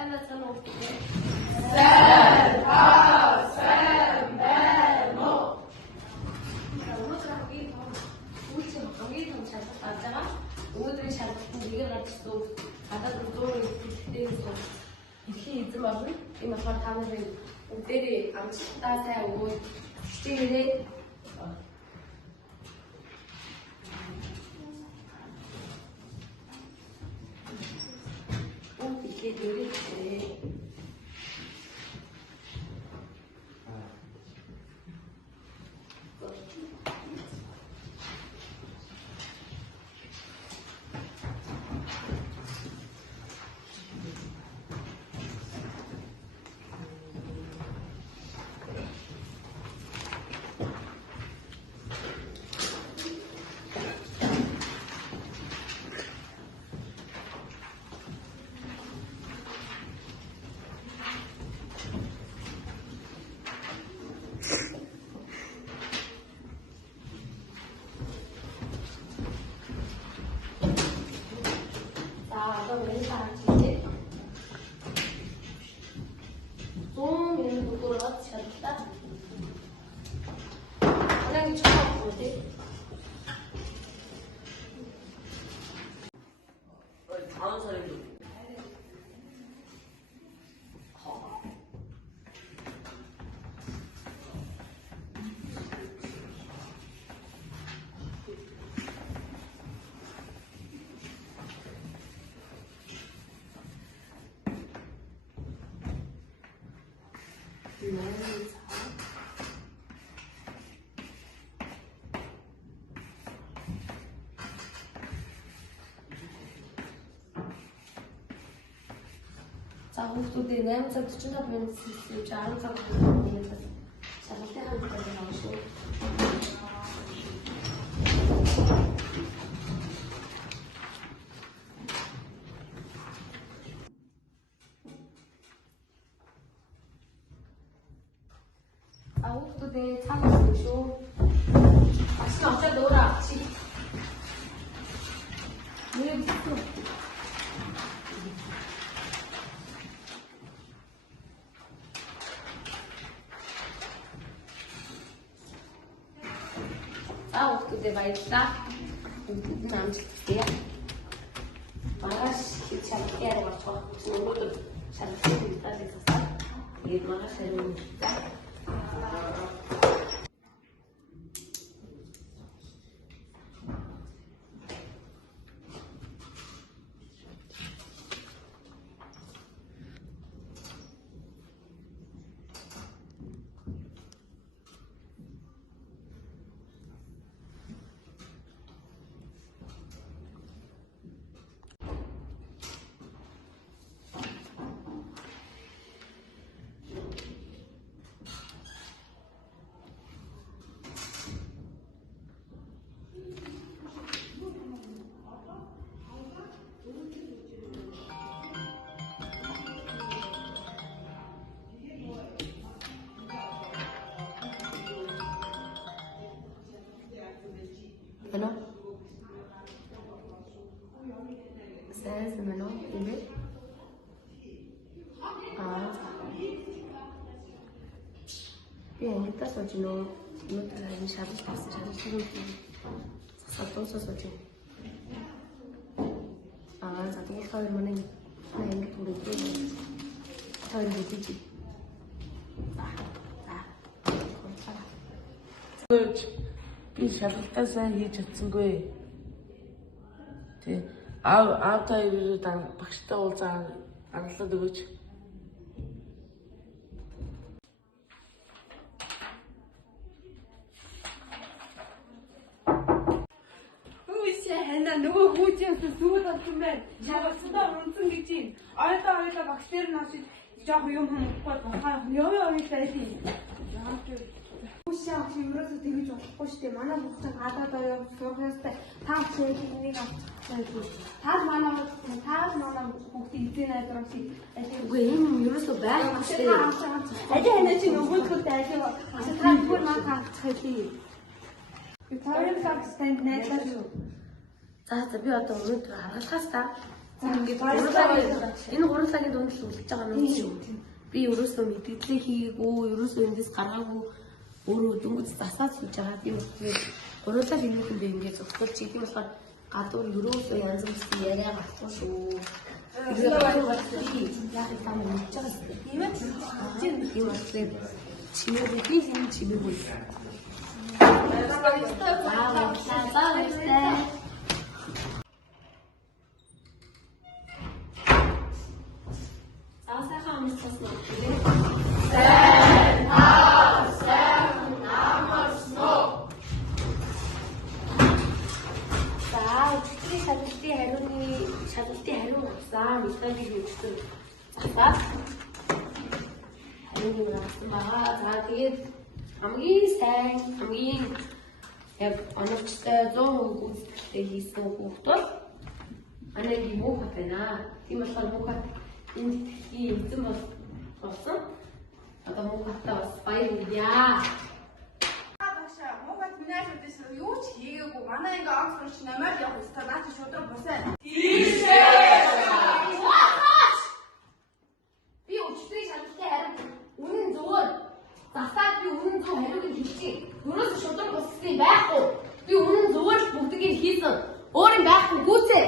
Сайн байна уу? Сайн байна уу? Өнөөдрийн том шалгалт гарч байгаа. Өнөөдрийн шалгалтанд нэгээр гарчсан гадаад 100 хэлтэйг дэлхийн эзэн болно. Энэ болохоор та нарын бүгдээрээ амжилттай сайн өгөөд хичээгээрээ ихэд өрөөтэй. одоо 왼팔 뒤에 좀 얘는 부끄러워 잘했다. 사장님 처음 뭐지? 다음 사람이 자, хүүхдүүдээ 8:45 минут 10 цаг хүртэл шалгалтын хамтдаа наашгүй. хүүхдүүдээ цаанаас шүү. Ашиг аваад дөөрөө чи. Нэг хүүхдүүдээ баярлалаа. Бүгд нь амжилттай. Маргааш шалгалт ярих болж байгаа. Өнөөдөр шалгалтын мэдээлэл засаад тэгээд маргааш хариу өгье. Ano? Saya semano ini. Yang kita sojino, itu lagi satu sojo. Satu kali mana ni? Nah ini turun tu, turun di sini. би шалгалтаа сайн хийж чадсангүй. Тэ аавтай ирээд багштай уулзаад анхлаад өгөөч. Хана нөгөө хүүчээс сүйд болсон байна. Чагаасаа унтсан гэж юм. Ойдоо багш дээр нас жоох юм хэмэхгүй бахаа ёо байлаа. Үшаа хэмрээс тэгэж болохгүй шүү дээ. Манай хүүхдийн гадаад аваад сурах ёстой. Та бүхэнийг авчихсан. Та манай хүүхдийн эзэн найдварч Үгүй юм ерөөсөө байхгүй шүү дээ. ажил ханаа чи нөгөөдгөө ажил та бүр маань хаачих хэлий. Victorian Park stand найдвар шүү. За би одоо өнөөдөр харгалахаас та За ингээд энэ гурвлагийн дунд л үлдэж байгаа юм шүү. Би ерөөсөө мэдээлэл хийгээгүй, ерөөсөө эндээс гаргаагүй, өөрөө дөнгөж засаад сууж байгаа. Тийм болохоор гурвлаг энэхэндээ ингээд зөвхөн чи тийм болохоор гадуур ерөөсөө янз бүрийн яриа гарахгүй шүү. Яг тань мэдж байгаа юм. Тийм ээ. Тийм болохоор чимээгүй би юм чимээгүй. Сайхан амжилттай. шалгалтын хариу авсан методик өгсөн. Засаад хариу авсан байгаа. За тэгээд хамгийн сайн, хамгийн яг оновчтой 100% гүйцэтгэлтэй хийсэн хүүхд бол манай муухай байна. Тийм болохоор муухай энэ тэтгэхийн эзэн болсон. Одоо муухайтай бас баяр хүргье. Муухайд минь шүдээс юу ч хийгээгүй. Манай ингээ Оксфорд чи намайг явах өстой наад чи шудраг босоо. Би өчтөрийн шалгалтын хариу үнэн зөвөр засаад би үнэн зөв хариуг нь хэлчихье. Юунаас шудраг боссон байхгүй. Би үнэн зөвөр бүгдийг нь хийсэн. Өөр юм байхгүй гүйцээ.